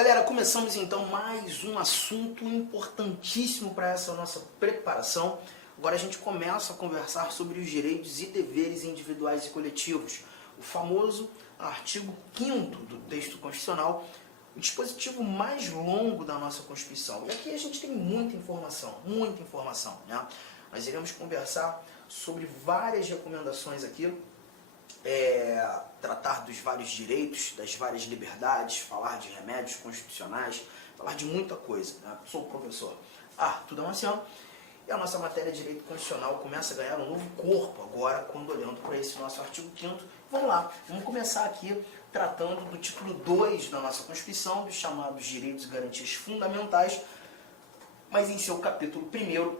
Galera, começamos então mais um assunto importantíssimo para essa nossa preparação. Agora a gente começa a conversar sobre os direitos e deveres individuais e coletivos, o famoso artigo 5º do texto constitucional, o dispositivo mais longo da nossa Constituição. E aqui a gente tem muita informação, né? Nós iremos conversar sobre várias recomendações aqui, tratar dos vários direitos, das várias liberdades, falar de remédios constitucionais, falar de muita coisa, né? Sou o professor Arthur Damasceno e a nossa matéria de direito constitucional começa a ganhar um novo corpo agora, quando olhando para esse nosso artigo 5º. Vamos lá, vamos começar aqui tratando do título 2 da nossa Constituição, dos chamados direitos e garantias fundamentais, mas em seu capítulo 1º,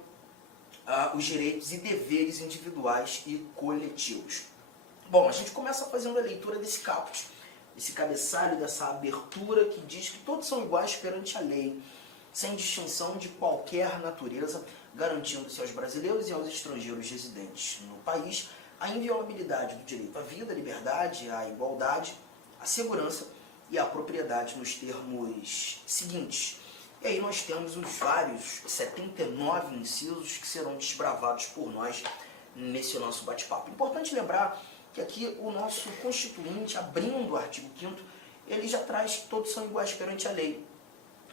os direitos e deveres individuais e coletivos. Bom, a gente começa fazendo a leitura desse caput, esse cabeçalho, dessa abertura que diz que todos são iguais perante a lei, sem distinção de qualquer natureza, garantindo-se aos brasileiros e aos estrangeiros residentes no país a inviolabilidade do direito à vida, à liberdade, à igualdade, à segurança e à propriedade nos termos seguintes. E aí nós temos os vários 79 incisos que serão desbravados por nós nesse nosso bate-papo. Importante lembrar que aqui o nosso Constituinte, abrindo o artigo 5º, ele já traz que todos são iguais perante a lei.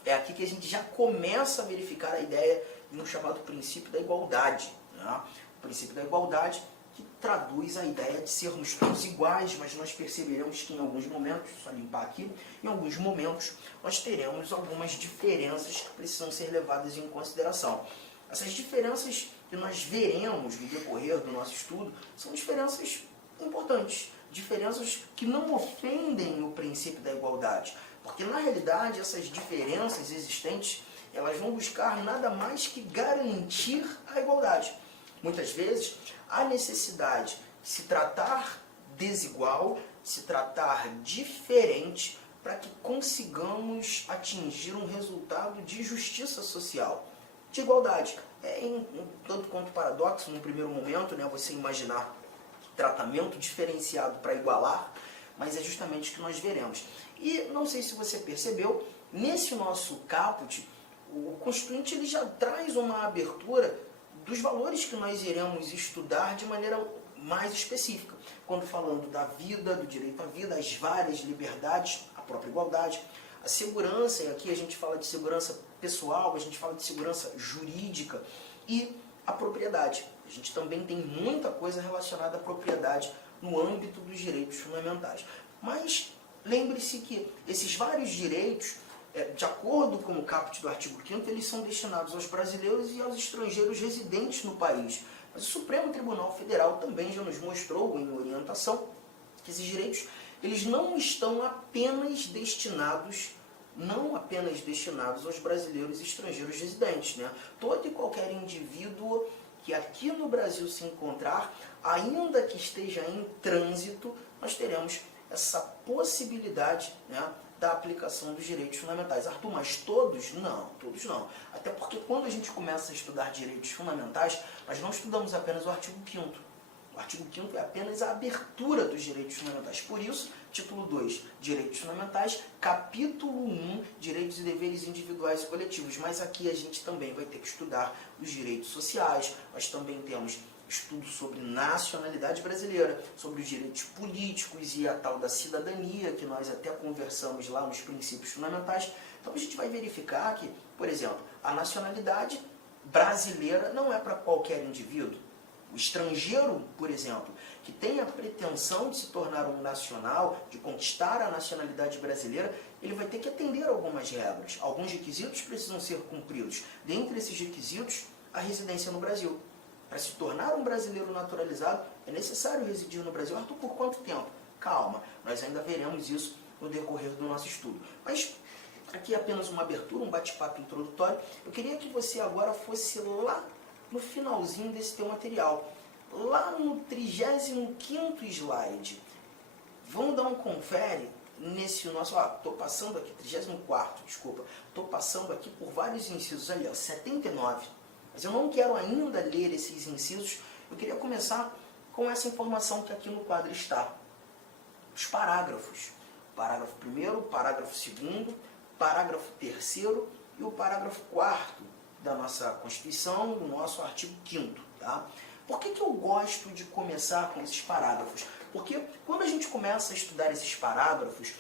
É aqui que a gente já começa a verificar a ideia de um chamado princípio da igualdade, né? O princípio da igualdade que traduz a ideia de sermos todos iguais, mas nós perceberemos que em alguns momentos, só limpar aqui, em alguns momentos nós teremos algumas diferenças que precisam ser levadas em consideração. Essas diferenças que nós veremos no decorrer do nosso estudo são diferenças importantes, diferenças que não ofendem o princípio da igualdade, porque na realidade essas diferenças existentes, elas vão buscar nada mais que garantir a igualdade. Muitas vezes há necessidade de se tratar desigual, se tratar diferente, para que consigamos atingir um resultado de justiça social, de igualdade. É tanto quanto paradoxo, num primeiro momento, né, você imaginar tratamento diferenciado para igualar, mas é justamente o que nós veremos. E não sei se você percebeu, nesse nosso caput, o Constituinte ele já traz uma abertura dos valores que nós iremos estudar de maneira mais específica, quando falando da vida, do direito à vida, as várias liberdades, a própria igualdade, a segurança, e aqui a gente fala de segurança pessoal, a gente fala de segurança jurídica e a propriedade. A gente também tem muita coisa relacionada à propriedade no âmbito dos direitos fundamentais. Mas lembre-se que esses vários direitos, de acordo com o caput do artigo 5º, eles são destinados aos brasileiros e aos estrangeiros residentes no país. Mas o Supremo Tribunal Federal também já nos mostrou em orientação que esses direitos eles não estão apenas destinados aos brasileiros e estrangeiros residentes, né? Todo e qualquer indivíduo que aqui no Brasil se encontrar, ainda que esteja em trânsito, nós teremos essa possibilidade, né, da aplicação dos direitos fundamentais. Arthur, mas todos? Não, todos não. Até porque quando a gente começa a estudar direitos fundamentais, nós não estudamos apenas o artigo 5º. O artigo 5º é apenas a abertura dos direitos fundamentais. Por isso, título 2, Direitos Fundamentais, capítulo 1, Direitos e Deveres Individuais e Coletivos. Mas aqui a gente também vai ter que estudar os direitos sociais, nós também temos estudo sobre nacionalidade brasileira, sobre os direitos políticos e a tal da cidadania, que nós até conversamos lá nos princípios fundamentais. Então a gente vai verificar que, por exemplo, a nacionalidade brasileira não é para qualquer indivíduo. O estrangeiro, por exemplo, que tem a pretensão de se tornar um nacional, de conquistar a nacionalidade brasileira, ele vai ter que atender a algumas regras. Alguns requisitos precisam ser cumpridos. Dentre esses requisitos, a residência no Brasil. Para se tornar um brasileiro naturalizado, é necessário residir no Brasil. Arthur, por quanto tempo? Calma, nós ainda veremos isso no decorrer do nosso estudo. Mas aqui é apenas uma abertura, um bate-papo introdutório. Eu queria que você agora fosse lá no finalzinho desse teu material, lá no 35º slide. Vamos dar um confere nesse nosso... Estou passando aqui, 34º, desculpa. Estou passando aqui por vários incisos ali, ó, 79. Mas eu não quero ainda ler esses incisos. Eu queria começar com essa informação que aqui no quadro está. Os parágrafos. Parágrafo 1º, parágrafo 2º, parágrafo 3º e o parágrafo 4º da nossa Constituição, do nosso artigo 5º. Tá? Por que eu gosto de começar com esses parágrafos? Porque quando a gente começa a estudar esses parágrafos,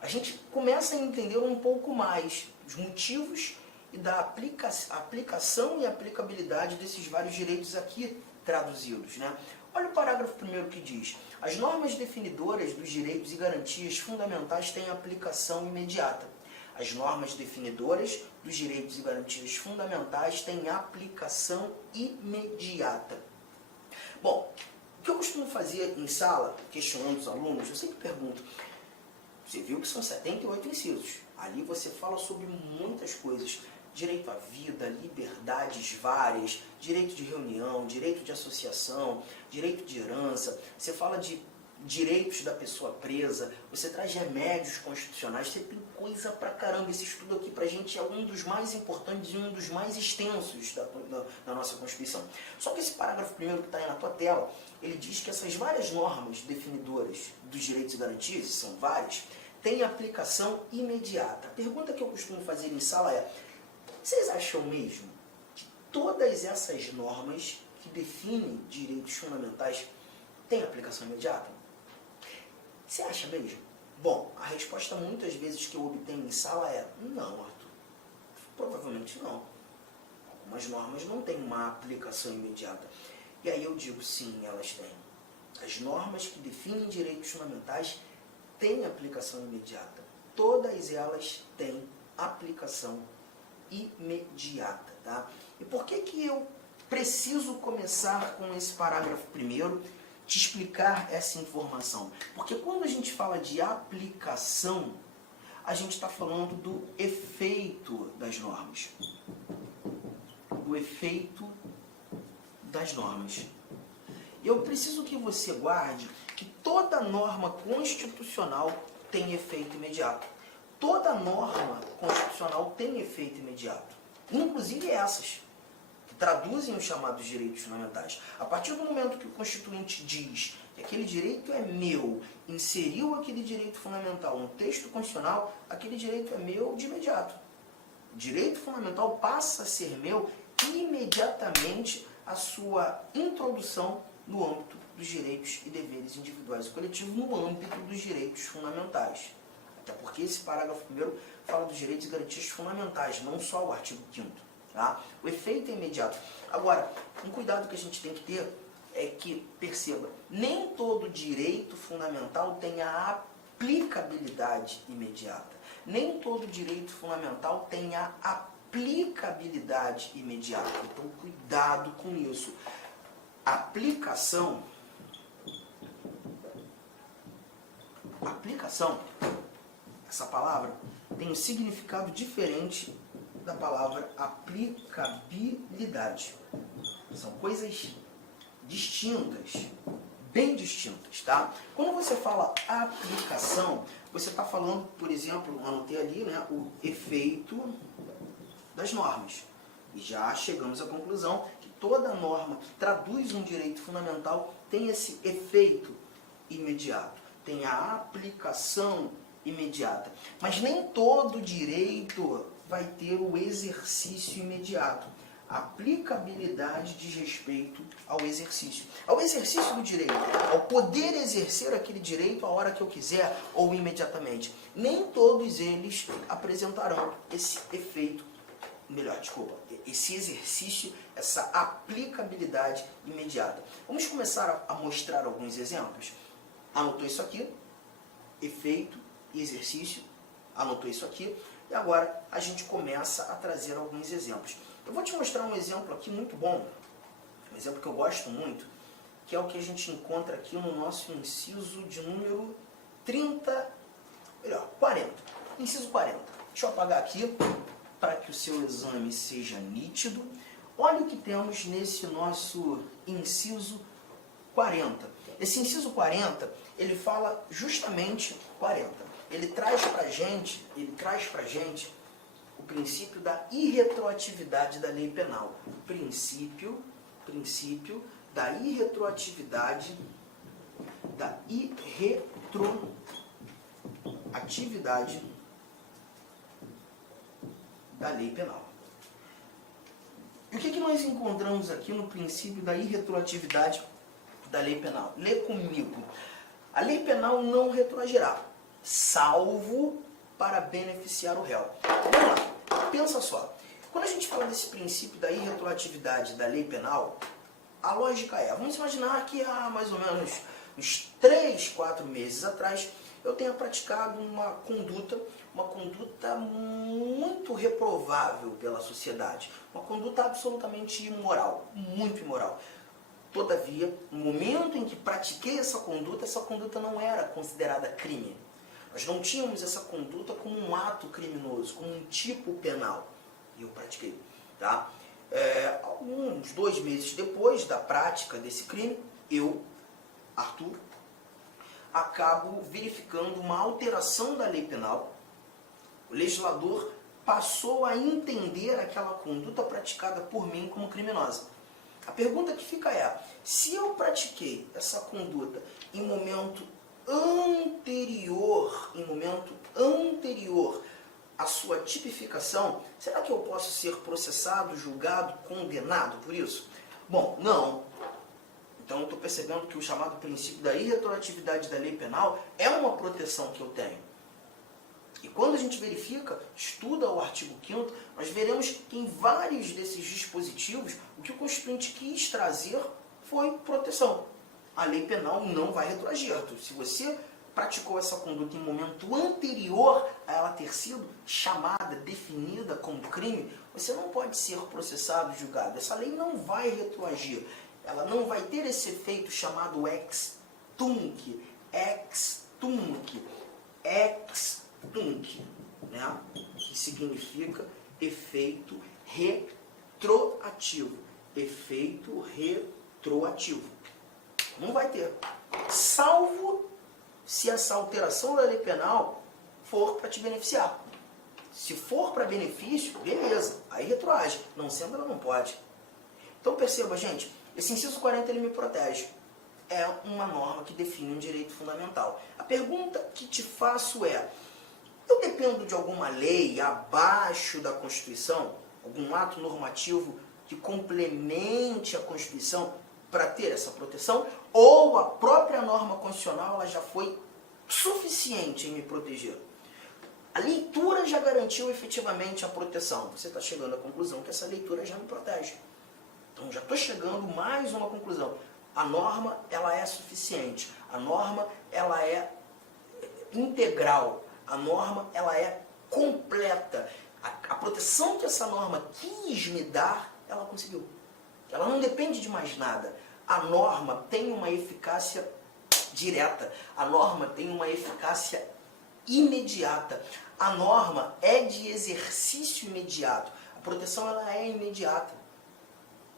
a gente começa a entender um pouco mais os motivos e da aplicação e aplicabilidade desses vários direitos aqui traduzidos. Né? Olha o parágrafo 1º que diz: as normas definidoras dos direitos e garantias fundamentais têm aplicação imediata. As normas definidoras dos direitos e garantias fundamentais têm aplicação imediata. Bom, o que eu costumo fazer em sala, questionando os alunos, eu sempre pergunto: você viu que são 78 incisos. Ali você fala sobre muitas coisas. Direito à vida, liberdades várias, direito de reunião, direito de associação, direito de herança. Você fala de direitos da pessoa presa, você traz remédios constitucionais, você tem coisa pra caramba. Esse estudo aqui pra gente é um dos mais importantes e um dos mais extensos da nossa Constituição. Só que esse parágrafo 1º que está aí na tua tela, ele diz que essas várias normas definidoras dos direitos e garantias, são várias, têm aplicação imediata. A pergunta que eu costumo fazer em sala é: vocês acham mesmo que todas essas normas que definem direitos fundamentais têm aplicação imediata? Você acha mesmo? Bom, a resposta muitas vezes que eu obtenho em sala é: não, Arthur. Provavelmente não. Algumas normas não têm uma aplicação imediata. E aí eu digo: sim, elas têm. As normas que definem direitos fundamentais têm aplicação imediata. Todas elas têm aplicação imediata. Tá? E por que eu preciso começar com esse parágrafo 1º, te explicar essa informação? Porque quando a gente fala de aplicação, a gente está falando do efeito das normas. Do efeito das normas. Eu preciso que você guarde que toda norma constitucional tem efeito imediato. Toda norma constitucional tem efeito imediato. Inclusive essas, que traduzem os chamados direitos fundamentais. A partir do momento que o Constituinte diz que aquele direito é meu, inseriu aquele direito fundamental no texto constitucional, aquele direito é meu de imediato. O direito fundamental passa a ser meu imediatamente a sua introdução no âmbito dos direitos e deveres individuais e coletivos, no âmbito dos direitos fundamentais. Até porque esse parágrafo 1º fala dos direitos e garantias fundamentais, não só o artigo 5º. Tá? O efeito é imediato. Agora, um cuidado que a gente tem que ter é que, perceba, nem todo direito fundamental tem a aplicabilidade imediata. Nem todo direito fundamental tem a aplicabilidade imediata. Então, cuidado com isso. Aplicação, essa palavra tem um significado diferente da palavra aplicabilidade. São coisas distintas, bem distintas, tá? Quando você fala aplicação, você está falando, por exemplo, anotei ali, né, o efeito das normas. E já chegamos à conclusão que toda norma que traduz um direito fundamental tem esse efeito imediato, tem a aplicação imediata. Mas nem todo direito vai ter o exercício imediato. A aplicabilidade diz respeito ao exercício do direito, ao poder exercer aquele direito a hora que eu quiser ou imediatamente. Nem todos eles apresentarão esse efeito, esse exercício, essa aplicabilidade imediata. Vamos começar a mostrar alguns exemplos. Anotou isso aqui? Efeito e exercício. Anotou isso aqui? E agora a gente começa a trazer alguns exemplos. Eu vou te mostrar um exemplo aqui muito bom, um exemplo que eu gosto muito, que é o que a gente encontra aqui no nosso inciso de número 40. Inciso 40. Deixa eu apagar aqui para que o seu exame seja nítido. Olha o que temos nesse nosso inciso 40. Esse inciso 40, ele fala justamente 40. Ele traz pra gente o princípio da irretroatividade da lei penal. O princípio da irretroatividade da da lei penal. E o que nós encontramos aqui no princípio da irretroatividade da lei penal? Lê comigo. A lei penal não retroagirá, salvo para beneficiar o réu. Vamos lá, pensa só. Quando a gente fala desse princípio da irretroatividade da lei penal, a lógica é, vamos imaginar que há mais ou menos uns 3, 4 meses atrás, eu tenha praticado uma conduta muito reprovável pela sociedade, uma conduta absolutamente imoral, muito imoral. Todavia, no momento em que pratiquei essa conduta não era considerada crime. Nós não tínhamos essa conduta como um ato criminoso, como um tipo penal. E eu pratiquei. Tá? Uns 2 meses depois da prática desse crime, eu, Arthur, acabo verificando uma alteração da lei penal. O legislador passou a entender aquela conduta praticada por mim como criminosa. A pergunta que fica é, se eu pratiquei essa conduta em momento anterior à sua tipificação, será que eu posso ser processado, julgado, condenado por isso? Bom, não. Então eu estou percebendo que o chamado princípio da irretroatividade da lei penal é uma proteção que eu tenho. E quando a gente verifica, estuda o artigo 5º, nós veremos que em vários desses dispositivos, o que o Constituinte quis trazer foi proteção. A lei penal não vai retroagir. Se você praticou essa conduta em momento anterior a ela ter sido chamada, definida como crime, você não pode ser processado, julgado. Essa lei não vai retroagir. Ela não vai ter esse efeito chamado ex tunc, né? Que significa efeito retroativo. Efeito retroativo. Não vai ter. Salvo se essa alteração da lei penal for para te beneficiar. Se for para benefício, beleza, aí retroage. Não sendo, ela não pode. Então perceba, gente, esse inciso 40 ele me protege. É uma norma que define um direito fundamental. A pergunta que te faço é, eu dependo de alguma lei abaixo da Constituição, algum ato normativo que complemente a Constituição para ter essa proteção, ou a própria norma constitucional ela já foi suficiente em me proteger? A leitura já garantiu efetivamente a proteção. Você está chegando à conclusão que essa leitura já me protege. Então já estou chegando mais uma conclusão. A norma ela é suficiente. A norma ela é integral. A norma ela é completa. A proteção que essa norma quis me dar, ela conseguiu. Ela não depende de mais nada. A norma tem uma eficácia direta. A norma tem uma eficácia imediata. A norma é de exercício imediato. A proteção ela é imediata.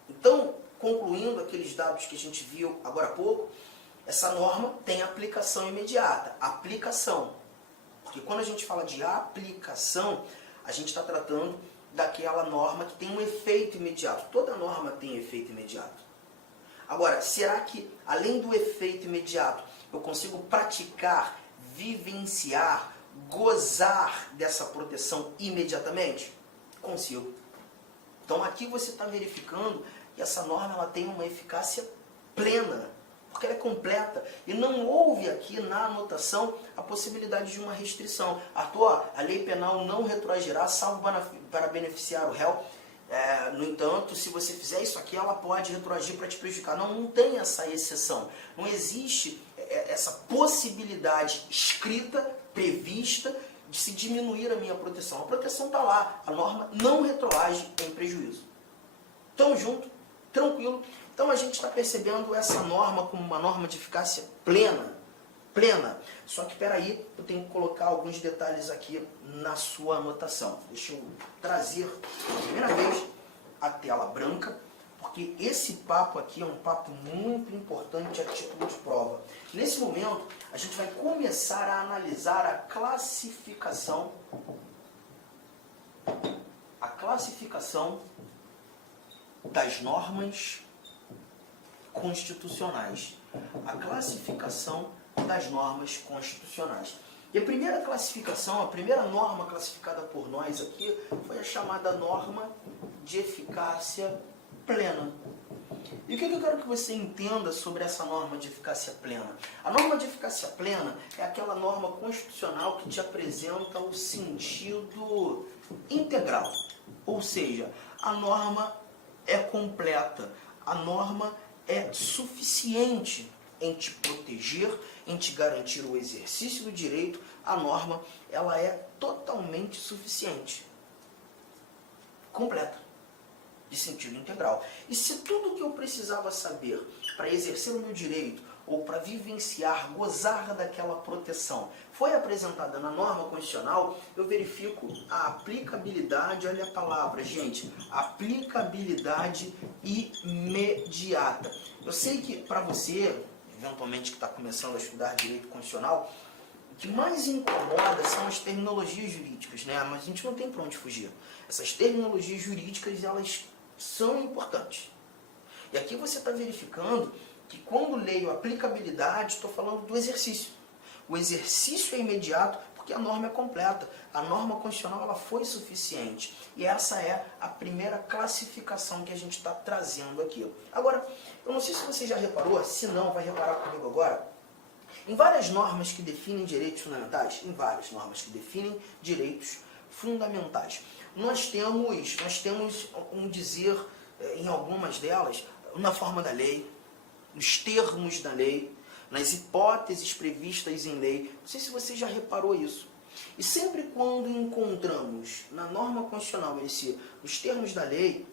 Então, concluindo aqueles dados que a gente viu agora há pouco, essa norma tem aplicação imediata. Aplicação. Porque quando a gente fala de aplicação, a gente está tratando daquela norma que tem um efeito imediato. Toda norma tem efeito imediato. Agora, será que, além do efeito imediato, eu consigo praticar, vivenciar, gozar dessa proteção imediatamente? Consigo. Então, aqui você está verificando que essa norma ela tem uma eficácia plena, porque ela é completa. E não houve aqui na anotação a possibilidade de uma restrição. Arthur, a lei penal não retroagirá, salvo para beneficiar o réu. No entanto, se você fizer isso aqui, ela pode retroagir para te prejudicar. Não tem essa exceção. Não existe essa possibilidade escrita, prevista, de se diminuir a minha proteção. A proteção está lá. A norma não retroage em prejuízo. Estamos juntos? Tranquilo? Então a gente está percebendo essa norma como uma norma de eficácia plena. Só que, espera aí, eu tenho que colocar alguns detalhes aqui na sua anotação. Deixa eu trazer, pela primeira vez, a tela branca, porque esse papo aqui é um papo muito importante a título de prova. Nesse momento, a gente vai começar a analisar a classificação das normas constitucionais. A classificação das normas constitucionais. E a primeira classificação, a primeira norma classificada por nós aqui foi a chamada norma de eficácia plena. E o que eu quero que você entenda sobre essa norma de eficácia plena? A norma de eficácia plena é aquela norma constitucional que te apresenta o sentido integral. Ou seja, a norma é completa, a norma é suficiente em te proteger, em te garantir o exercício do direito. A norma, ela é totalmente suficiente, completa, de sentido integral. E se tudo o que eu precisava saber para exercer o meu direito, ou para vivenciar, gozar daquela proteção, foi apresentada na norma constitucional, eu verifico a aplicabilidade, olha a palavra, gente, aplicabilidade imediata. Eu sei que para você, eventualmente que está começando a estudar direito constitucional, o que mais incomoda são as terminologias jurídicas, né? Mas a gente não tem para onde fugir. Essas terminologias jurídicas, elas são importantes. E aqui você está verificando que quando leio aplicabilidade, estou falando do exercício. O exercício é imediato porque a norma é completa. A norma constitucional ela foi suficiente. E essa é a primeira classificação que a gente está trazendo aqui. Agora, eu não sei se você já reparou, se não, vai reparar comigo agora. Em várias normas que definem direitos fundamentais, nós temos um dizer em algumas delas, na forma da lei, nos termos da lei, nas hipóteses previstas em lei. Não sei se você já reparou isso. E sempre quando encontramos na norma constitucional os termos da lei,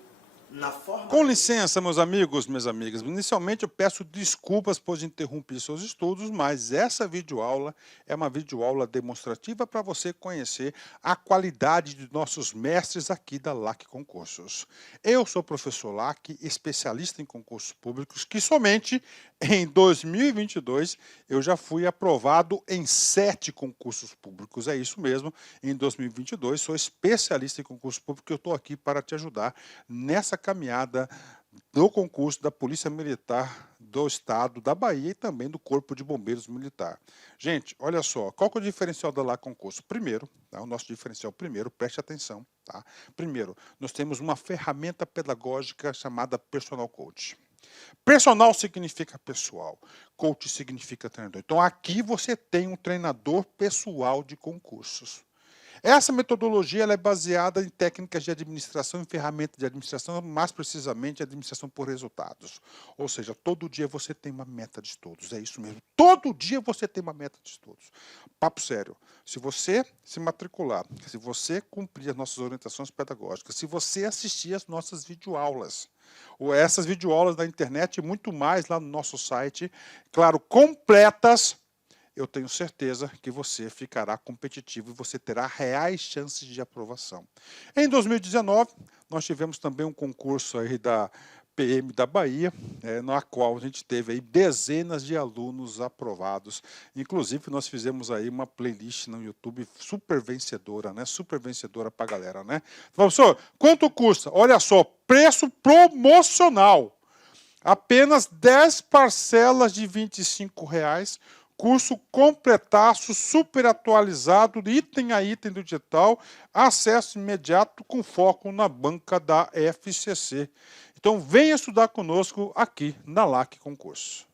na forma... Com licença, meus amigos, minhas amigas. Inicialmente eu peço desculpas por interromper seus estudos, mas essa videoaula é uma videoaula demonstrativa para você conhecer a qualidade de nossos mestres aqui da LAC Concursos. Eu sou o professor LAC, especialista em concursos públicos, que somente em 2022 eu já fui aprovado em 7 concursos públicos. É isso mesmo, em 2022 sou especialista em concurso público e eu estou aqui para te ajudar nessa caminhada do concurso da Polícia Militar do Estado da Bahia e também do Corpo de Bombeiros Militar. Gente, olha só, qual que é o diferencial da LAC Concurso? Primeiro, tá, o nosso diferencial primeiro, preste atenção, tá? Primeiro, nós temos uma ferramenta pedagógica chamada Personal Coach. Personal significa pessoal, coach significa treinador. Então aqui você tem um treinador pessoal de concursos. Essa metodologia ela é baseada em técnicas de administração, em ferramentas de administração, mais precisamente administração por resultados. Ou seja, todo dia você tem uma meta de estudos, é isso mesmo. Todo dia você tem uma meta de estudos. Papo sério, se você se matricular, se você cumprir as nossas orientações pedagógicas, se você assistir às nossas videoaulas, ou essas videoaulas da internet e muito mais lá no nosso site, claro, completas, eu tenho certeza que você ficará competitivo e você terá reais chances de aprovação. Em 2019, nós tivemos também um concurso aí da PM da Bahia, na qual a gente teve aí dezenas de alunos aprovados. Inclusive, nós fizemos aí uma playlist no YouTube super vencedora, né? Super vencedora para a galera, né? Professor, quanto custa? Olha só, preço promocional. Apenas 10 parcelas de R$ 25,00. Curso completaço, super atualizado, item a item do digital, acesso imediato com foco na banca da FCC. Então venha estudar conosco aqui na LAC Concurso.